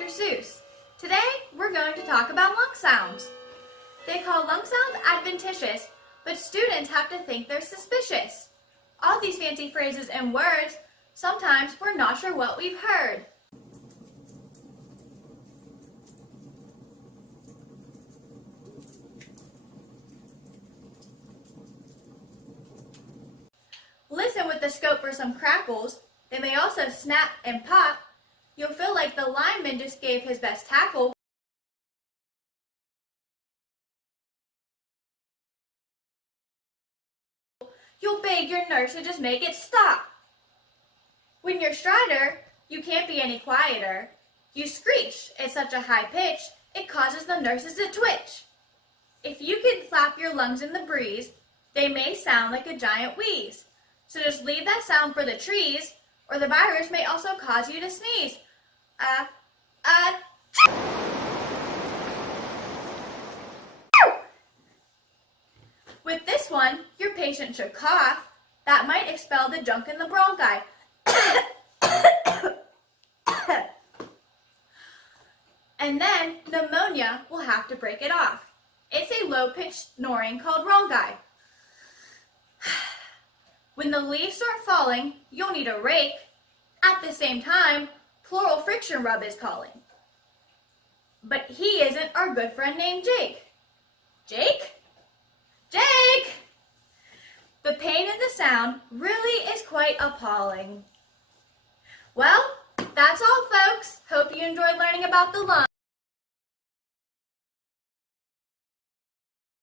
Dr. Seuss. Today, we're going to talk about lung sounds. They call lung sounds adventitious, but students have to think they're suspicious. All these fancy phrases and words, sometimes we're not sure what we've heard. Listen with the scope for some crackles. They may also snap and pop. You'll feel like the lineman just gave his best tackle. You'll beg your nurse to just make it stop. When you're Strider, you can't be any quieter. You screech at such a high pitch, it causes the nurses to twitch. If you can flap your lungs in the breeze, they may sound like a giant wheeze. So just leave that sound for the trees, or the virus may also cause you to sneeze. With this one, your patient should cough. That might expel the junk in the bronchi. And then pneumonia will have to break it off. It's a low-pitched snoring called rhonci. When the leaves start falling, you'll need a rake. At the same time, pleural friction rub is calling. But he isn't our good friend named Jake. Jake? Jake! The pain in the sound really is quite appalling. Well, that's all, folks. Hope you enjoyed learning about the lungs.